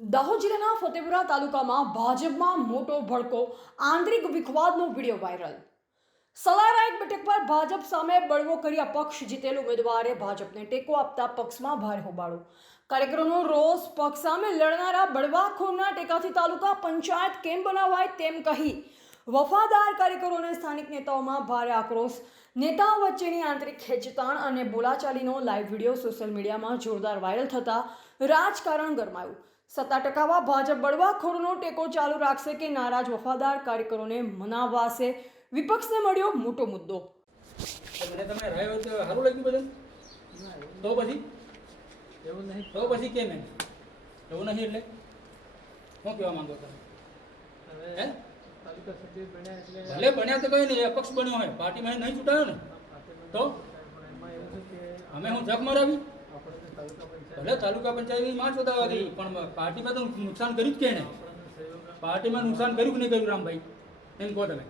દાહોદ જિલ્લાના ફતેપુરા તાલુકામાં ભાજપમાં મોટો ભડકો, આંતરિક વિખવાદનો વિડીયો વાયરલ. સલારાયક બેઠક પર ભાજપ સામે બળવો કરી અપક્ષ જીતેલ ઉમેદવારે ભાજપને ટેકો આપતા પક્ષમાં ભારે હોબાળો. કાર્યકરોનો રોષ, પક્ષ સામે લડનારા બળવાખોરના ટેકાથી તાલુકા પંચાયત કેમ બનાવાય તેમ કહી વફાદાર કાર્યકરોને સ્થાનિક નેતાઓમાં ભારે આક્રોશ. નેતાઓ વચ્ચેની આંતરિક ખેંચતાણ અને બોલાચાલીનો લાઈવ વિડીયો સોશિયલ મીડિયામાં જોરદાર વાયરલ થતા રાજકારણ ગરમાયું. સત્તા ટકાવવા ભાજપ બળવાખોરોનો ટેકો ચાલુ રાખશે કે નારાજ વફાદાર કાર્યકરોને મનાવાશે? વિપક્ષને મળ્યો મોટો મુદ્દો. મને તમે રહ્યો તો સારું લાગ્યું બધું? તો પછી એવું નહીં, તો પછી કેમ એમ એવું નહીં? એટલે શું કહેવા માંગો તમે? હે ભલે બન્યા તો કઈ નહીં, અપક્ષ બન્યો હોય, પાર્ટીમાં નહીં ચૂંટાયો ને તો અમે હું જગ મરાવી? ભલે તાલુકા પંચાયતની માં ચોદાવા ગઈ, પણ પાર્ટીમાં તો નુકસાન કર્યું જ કે ને? પાર્ટીમાં નુકસાન કર્યું કે નહીં કર્યું રામભાઈ? એમ કહો તમે.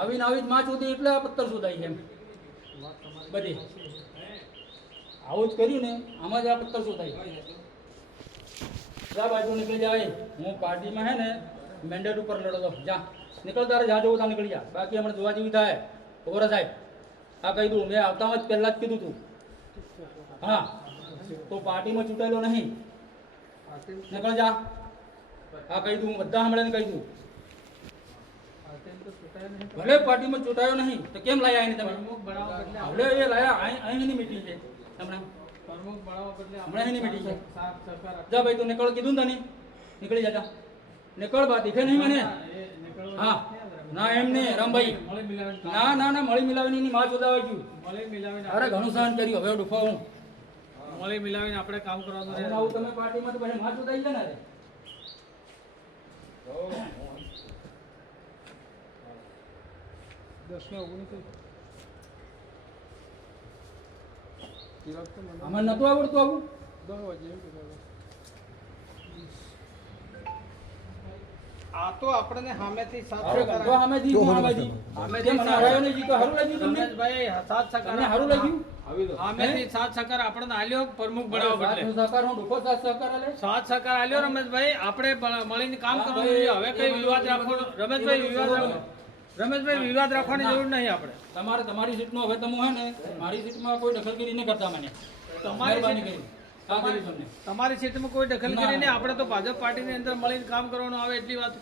આવીને આવી જ માં ચોદી એટલે આ પત્તર શોધાય એમ બધી આવું જ કર્યું ને, આમાં જ આ પત્તર શોધાય. જા બાજુ નીકળી જાય. હું પાર્ટીમાં હે ને મેન્ડેટ ઉપર લડો. જા નીકળ, તારે જા જવું તા નીકળી જા. બાકી હમણાં જોવા જેવી થાય. ખબર સાહેબ, આ કહી દઉં, મેં આવતામાં જ પહેલાં જ કીધું તું. હા, તો પાર્ટીમાં ચૂંટાયેલો નહીં. નીકળ જા. આ કહી દઉં, બધા હમણાં કહી દઉં. ભલે પાર્ટીમાં ચૂંટાયો નહીં તો કેમ લાયા એને તમે? હવે એ લાયા અહીંની મીટિંગ છે. હમણાં હમણાં એની મીટિંગ છે. જા ભાઈ, તું નીકળ કીધું ને તને, નીકળી જા. નીકળ, બા દીખે નહીં મને. હા ના એમ નહીં રામભાઈ, ના ના ના, મળી મિલાવીને માં ચોદાવાઈ ગયું. અરે ઘણું સહન કર્યું, હવે ડૂફો હું મળી મિલાવીને આપણે કામ કરવાનું છે. આવું તમે પાર્ટીમાં તો પછી માં ચોદાઈ જાય ને. આમાં નતું આવડતું આવું. આ તો આપણને સામેથી સાત અરે ગંધો સામેથી હું સામેથી. કેમ મને હરાયો નહીં? જીતો સારું લાગ્યું તમને? રમેશભાઈ સાત તમને સકાર સારું લાગ્યું? સામેથી સાત સકાર આપણને આલ્યો પ્રમુખ બનાવવા બદલે. સહકાર હું ડૂફો સાથ સહકાર આલે. સાત સકાર આલ્યો રમેશભાઈ, આપણે મળીને કામ કરવાનું છે. હવે કઈ વિવાદ રાખવાનો રમેશભાઈ? રમેશભાઈ વિવાદ રાખવાની જરૂર નહીં. આપણે તમારે તમારી સીટમાં હવે તમે હે ને મારી સીટમાં કોઈ દખલગીરી નહીં કરતા મને. મહેરબાની કરી આ કરી તમને. તમારી સીટમાં કોઈ દખલગીરી નહીં. આપણે તો ભાજપ પાર્ટીની અંદર મળીને કામ કરવાનું આવે એટલી વાત,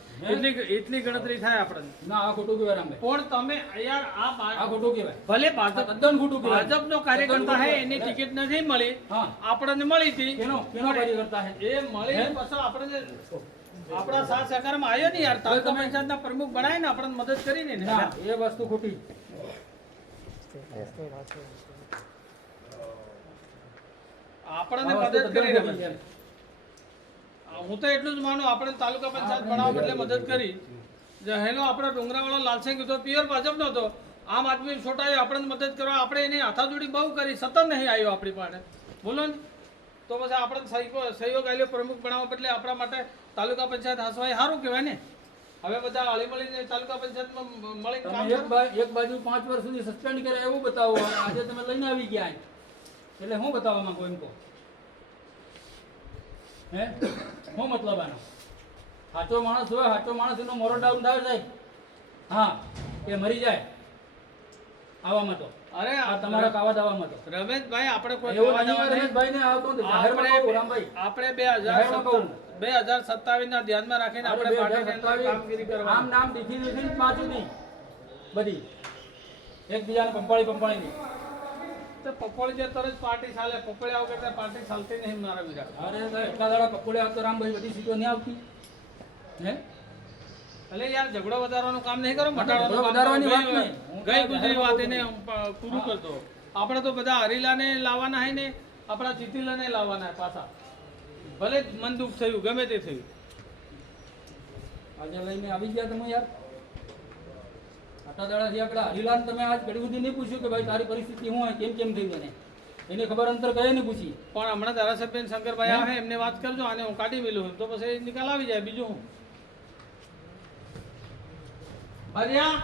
એટલી ગણતરી થાય આપણને. ના, આ ખોટું કહેવાય રામભાઈ. પણ તમે યાર આ ખોટું કહેવાય. ભલે ભાજપ તદ્દન ખોટું કહેવાય. ભાજપનો કાર્યકર્તા હે, એની ટિકિટ નથી મળી, હા, આપણને મળી હતી. કેનો કાર્યકર્તા હે? એ મળી પછી આપણને આપણા સાથ સહકારમાં આવ્યો ને યાર. તાલુકા પંચાયતના પ્રમુખ બનાવીને આપણને મદદ કરીને ને. ના, એ વસ્તુ ખોટી. આપણને મદદ કરી રહ્યા. હું તો એટલું જ માનું, આપણે તાલુકા પંચાયત બનાવવા બદલે મદદ કરી. હેલો આપણો ડુંગરાવાળો લાલસિંહ તો પ્યોર ભાજપનો હતો, આમ આદમી છોટાયો આપણને મદદ કરવા. આપણે એની હાથાજોડી બહુ કરી, સતત નહીં આવ્યો આપણી પાસે. બોલો ને, તો પછી આપણને સહયોગ આવ્યો પ્રમુખ બનાવવા બદલે. આપણા માટે તાલુકા પંચાયત હાસવાય સારું કહેવાય ને. હવે બધા હળી મળીને તાલુકા પંચાયતમાં મળીને કામ કરો. એક બાજુ 5 વર્ષ સુધી સસ્પેન્ડ કરે એવું બતાવો. આજે તમે લઈને આવી ગયા એટલે હું બતાવવા માંગુ એમ કહો? હે, શું મતલબ આનો? સાચો માણસ હોય, સાચો માણસ એનો મોરો ડાઉન થાય સાહેબ. હા, એ મરી જાય આવામાં તો. અરે આ તમારા કાવા દાવામાં તો રમેશભાઈ, આપણે કોઈ એવું નહીં. રમેશભાઈ ને આવતો જાહેરમાં કહું રામભાઈ. આપણે જાહેરમાં કહું. 2027 ના ધ્યાનમાં રાખીને આપણે પાર્ટીની અંદર કામગીરી આમ કરવાની. નામ દીખી દીખી જ પાછું નહીં બધી એકબીજાને પંપાળી નહીં. તો પકોડી જે તરત પાર્ટી ચાલે, પકોડી વગર પાર્ટી ચાલતી નહીં મારા બીજા. અરે એટલા દાડા પકોડે આવતો રામભાઈ, બધી સીટો નહીં આવતી. હે, એટલે યાર ઝઘડો વધારવાનું કામ નહીં કરો, ઝઘડો વધારવાની વાત નહીં. ગઈ ગુજરી વાત એને પૂરું કરતો. આપણે તો બધા હરીલાને લાવવાના હે ને, આપણા ચીતીલાને લાવવાના પાછા. ભલે મન દુઃખ થયું, ગમે તે થયું. આજે લઈને આવી ગયા તમે યાર. આટલા દાડાથી આપણા હરીલાને તમે આજ ઘડી સુધી નહીં પૂછ્યું કે ભાઈ તારી પરિસ્થિતિ શું હોય, કેમ કેમ થઈ ગઈ? એની ખબર અંતર કઈ નહીં પૂછી. પણ હમણાં ધારાસભ્ય શંકરભાઈ આવે, એમને વાત કરજો, આને હું કાઢી મેલું તો પછી નિકાલ આવી જાય. બીજું હું ભર્યા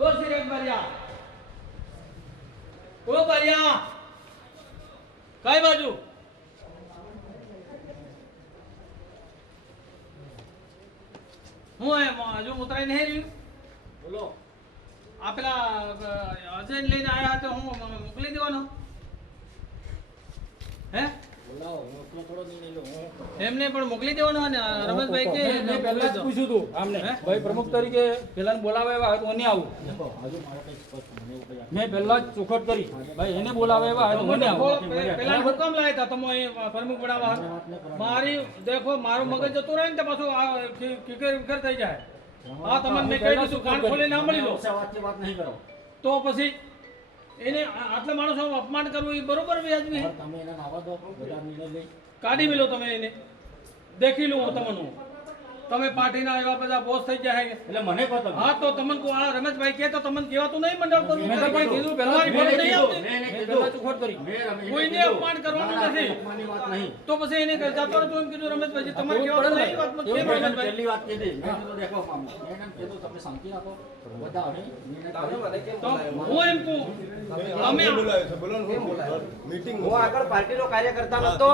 ઓ સિરેક ભર્યા ઓ ભર્યા કઈ બાજુ હું એમ હજુ ઉતરાઈ નહીં રહ્યું બોલો આ પેલા અજય લઈને આયા તો હું મોકલી દેવાનો હે બોલાવો હું એટલો થોડો નિર્ણય લઉં હું એમને પણ મોકલી દેવાનો ને રમેશભાઈ કે મેં પહેલા જ પૂછ્યું હતું આમને ભાઈ પ્રમુખ તરીકે પેલાને બોલાવે એવા હોય તો હું નહીં આવું દેખો હજુ મારે કંઈ સ્પષ્ટ મને એવું કંઈ મેં પહેલા જ ચોખટ કરી ભાઈ એને બોલાવે એવા હોય તો હું નહીં આવું પેલા હુકમ લાયા હતા તમે અહીં પ્રમુખ બનાવવા મારી દેખો મારું મગજ જતું રહે ને તો પાછું આ કિકર વિકર થઈ જાય આ તમને મેં કહી દીધું કાન ખોલી ના મળી લો વાતથી વાત નહીં કરો તો પછી એને આટલા માણસો અપમાન કરવું એ બરોબર વ્યાજબી છે? તમે એને નાવા દો બધા નિર્ણય લઈ કાઢી મેલો તમે એને દેખી લો તમને તમે પાર્ટીના એવા બધા બોસ થઈ જાય એટલે મને કહો તમે હા તો તમને આ રમેશભાઈ કહે તો તમને કહેવાતું નહીં મંડળ કરવું મેં તો પણ કીધું પહેલા તમારી ફરજ નહીં આવતી. મેં એને મેં કીધું. પહેલા ચોખટ કરી કોઈને અપમાન કરવાનું નથી. અપમાનની વાત નહીં તો પછી એને જતો રહેતો એમ કીધું રમેશભાઈ તમારે કહેવાતું નહીં વાતમાં કેમ મેં એને રમેશભાઈ પહેલી વાત કીધી મેં કીધું દેખો મેં એને કીધું તમે શાંતિ રાખો બધા અમે નિર્ણય કરી. તો હું એમ કહું તમે હું આગળ પાર્ટીનો કાર્યકર્તા નતો,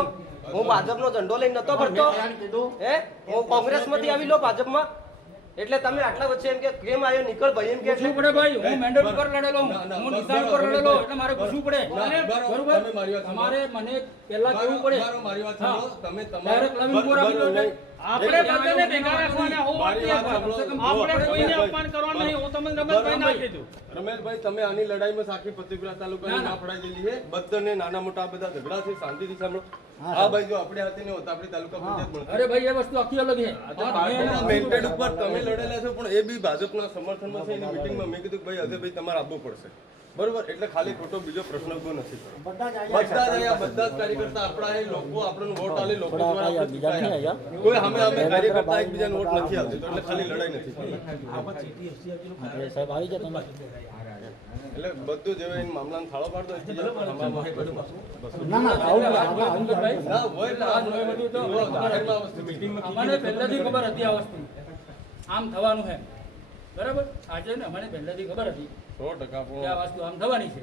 હું ભાજપનો ઝંડો લઈને નતો ભરતો. મેં એને કીધું હે હું કોંગ્રેસમાંથી આવી લો ભાજપમાં, એટલે તમે આટલા વચ્ચે એમ કે કેમ આવ્યો નીકળ ભાઈ એમ કે પૂછવું પડે ભાઈ હું મેન્ડેટ ઉપર લડેલો હું નિશાન ઉપર લડેલો એટલે મારે પૂછવું પડે બરોબર તમારે મને પહેલા કેવું પડે ડાયરેક્ટ લવિંગ બોર આપી દો એટલે આપણે બધાને ભેગા રાખવાના હું વાત નહીં આપવાનું. આપણે કોઈને અપમાન કરવાનું નહીં. હું તમને રમેશભાઈ ના કીધું રમેશભાઈ તમે આની લડાઈમાં સાખી ફતેપુરા તાલુકાની ના પડાઈ ગયેલી છે બધાને નાના મોટા આ બધા ઝઘડા છે શાંતિથી સાંભળો આ ભાઈ જો આપણે હાથે ને હોત આપણી તાલુકા પંચાયત બનતી. અરે ભાઈ એ વસ્તુ આખી અલગ છે પાર્ટીના મેન્ડેટ ઉપર તમે લડેલા છો પણ એ બી ભાજપના સમર્થનમાં છે એની મિટિંગમાં મેં કીધું કે ભાઈ અજયભાઈ તમારે આવવું પડશે બરોબર એટલે ખાલી ખોટો બીજો પ્રશ્ન ઉભો નથી કરવો. બધા જ બધા જ અહીંયા બધા જ કાર્યકર્તા આપણા એ લોકો આપણને વોટ આલે લોકો દ્વારા આપણે ચૂંટાયા. કોઈ અમે કાર્યકર્તા એકબીજાને વોટ નથી આપતી તો એટલે ખાલી લડાઈ નથી કરવી. સાહેબ આવી જાઓ તમે એટલે બધું જે હોય એને મામલાને થાળો પાડતો હોય ત્રીજા મામલામાં ના ના આવું ના, આવું ના. ના હોય એટલે આ નોય બધું તો જાહેરમાં વસ્તુ મીટિંગમાં અમને પહેલેથી ખબર હતી આ વસ્તુ આમ થવાનું છે બરાબર આજે ને અમને પહેલેથી ખબર હતી 100% કે પણ આ વસ્તુ આમ થવાની છે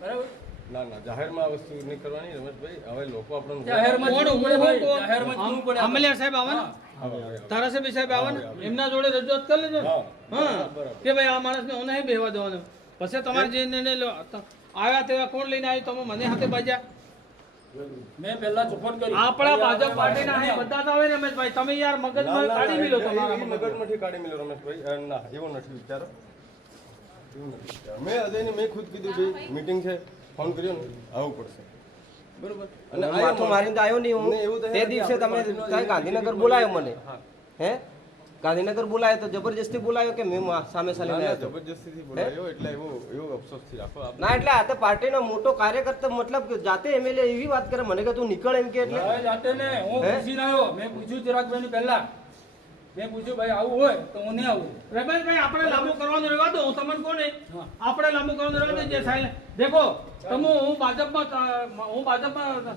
બરાબર ના ના જાહેરમાં આ વસ્તુ નહીં કરવાની રમેશભાઈ હવે લોકો આપણને જાહેરમાં કોણ જીવવું પડે ભાઈ જાહેરમાં હું જીવવું પડે અમલિયા સાહેબ આવે ને ધારાસભ્ય સાહેબ આવે ને એમના જોડે રજૂઆત કરી લેજો હા. હા કે ભાઈ આ માણસને હું નહીં બેહવા દેવાનો પછી તમારે જે નિર્ણય લો આવ્યા તેવા કોણ લઈને આવ્યું તમે મને હાથે બાજ્યા મેં પહેલા ચોખવટ કરી આપણા ભાજપ પાર્ટીના અહીં બધા જ આવે ને રમેશભાઈ તમે યાર મગજમાં કાઢી મેલો તમારા એ મગજમાંથી કાઢી મેલ્યો રમેશભાઈ ના એવો નથી વિચારો એવું નથી વિચારો. મેં અજયને મેં ખુદ કીધું ભાઈ મીટિંગ છે ફોન કર્યો ને આવવું પડશે બરોબર અને આવ્યો માથું મારીને તો આવ્યો નહીં ને એવું હું તો તે હે દિવસે કે તમે આપણે ત્યાં ગાંધીનગર બોલાયો મને હે ગાંધીનગર બોલાયો તો જબરજસ્તી બોલાયો કે મેં સામે ચાલીને ના, ના, આવ્યો હતો? જબરજસ્તીથી બોલાયો એટલે એવું અફસોસથી રાખો આપણે. ના એટલે આ તો પાર્ટીનો મોટો કાર્યકર્તા મતલબ કે જાતે એમએલએ એવી વાત કરે મને કે તું નીકળ એમ કે એટલે ભાઈ જાતે ને હું હે? પૂછીને આવ્યો મેં પૂછ્યું ચિરાગભાઈ પહેલા મેં પૂછ્યું ભાઈ આવું હોય તો હું નહીં આવું રમેશભાઈ આપણે લાંબુ કરવાનું રહેવા દો હું તમને કોને હા. આપણે લાંબુ કરવાનું રહેવા દો જે સાહેબ દેખો તમે હું ભાજપમાં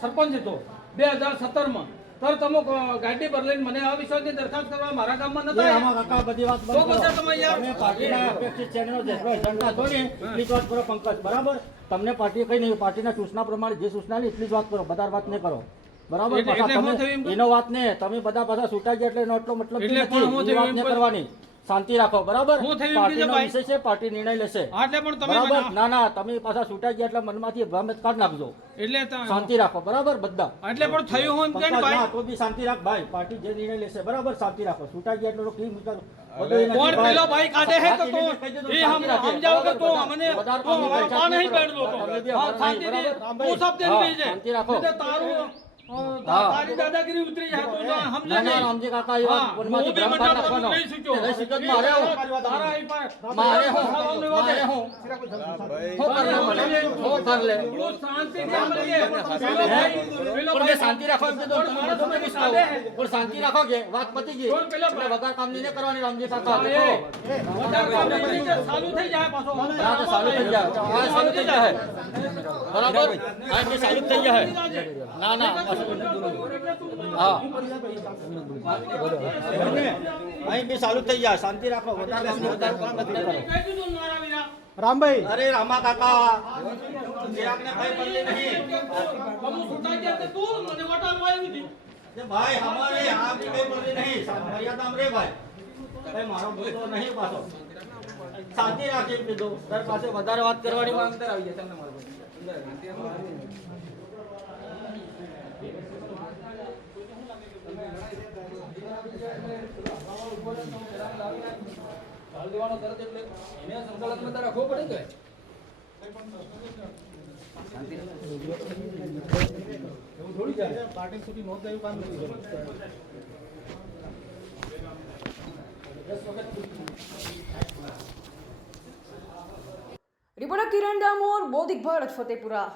સરપંચ હતો 2017માં તો તમે ગાડી પર લઈને મને અવિશ્વાસની દરખાસ્ત કરવા મારા ગામમાં નતા આવ્યા. આમાં કાકા બધી વાત તો બધા તમે યાર તમે પાર્ટીના અપેક્ષિત ચેનલો જેટલો એજન્ડા છો ને એટલી જ વાત કરો પંકજ બરાબર તમને પાર્ટીએ કઈ નહીં પાર્ટીના સૂચના પ્રમાણે જે સૂચના ની એટલી જ વાત કરો બધા વાત નહીં કરો બરાબર એટલે- પાછા એટલે શું તમે થયું એમ કહો? એનો વાત ને તમે બધા પાછા છૂટા ગયા એટલે એનો એટલો મતલબ એટલે નથી. પણ શું એ થયું વાત એમ નહીં કહો? કરવાની શાંતિ રાખો બરાબર શું થયું એમ પાર્ટીનો કીધું ભાઈ? વિષય છે પાર્ટી નિર્ણય લેશે એટલે પણ તમે બરાબર મને- ના ના તમે પાછા છૂટા ગયા એટલે મનમાંથી ભ્રમ જ કાઢ નાખજો એટલે શાંતિ રાખો બરાબર બધા એટલે પણ થયું હું એમ કે ને પંકજ, ભાઈ ના, તો બી શાંતિ રાખ ભાઈ પાર્ટી જે નિર્ણય લેશે બરાબર શાંતિ રાખો છૂટા ગયા એટલે તો કેમ વિચારો? બધું એ નથી, કોણ ભાઈ. પેલો ભાઈ કાઢે હે તો બાકી કહી દેજો, એ શાંતિ રાખે. સમજાવો કે તો બરાબર, અમને બધા તો અમારો તમે પા નહીં કરો. બેઠલો તો તમે બી હા અમારા શાંતિ નહીં, દે બરાબર? હું સબ હા, કહી દે શાંતિ રાખો. એટલે તારું તારી દાદાગીરી ઉતરી જાય તો સમજે ના, ના, નહીં રામજી કાકા એ વાત હા, મનમાંથી હું બી ભ્રમ કાઢ મંડળ નાખવાનો. નહીં શીખ્યો. એ શીખત મારે હું. તારા અહીં પાસે- મારે હું. ખાવાનું મારે વધે. હું. હા, ભાઈ. હું કર લે મને? હું કર લે? પેલો શાંતિથી મળીએ. પેલો ભાઈ- પેલો પણ ભાઈ- મેં શાંતિ રાખો એમ કીધું, તમે બધું મેં વિશ્વાસ. પણ શાંતિ રાખો કે વાત પતી ગઈ. બોલ પેલો એટલે વગર કામની નહીં કરવાની રામજી કાકા. એ, વધારે કામ નહીં થઈ જાય, ચાલુ થઈ જાય પાછો. હા, તો ચાલુ થઈ જાય. હા, ચાલુ થઈ જાય. બરાબર? હા, એટલે ચાલુ થઈ જાય. ના, ના. હા. અહીં બી ચાલુ થઈ જાય. શાંતિ રાખો. વધારે કામ નહીં, વધારે કામ નથી કરવાનું. કહી દીધું ને મારા વીરા. રામભાઈ અરે રામા કાકા ચિરાગને કઈ પડલી નહીં અમુક છૂટા ગયા તે તું મને વટાણમાં આવી હતી. જે ભાઈ હમારે આપ કઈ બોલી નહીં મર્યાદામાં રે ભાઈ ભાઈ મારો બોલતો નહીં પાછો શાંતિ રાખી કીધું તાર પાસે વધારે વાત કરવાની વાત અંદર આવી જાય તમને મારો અંદર આવી જાય. ચાલ દેવાનો તરત એટલે એને સંકલનમાં તારે રાખવો પડે કે એવું થોડી જાય પાર્ટી સુધી નોંધ એવું કામ નથી કરવું. 10 વખત રિપોર્ટર કિરણ ડામોર, બૌદ્ધિક ભારત, ફતેપુરા.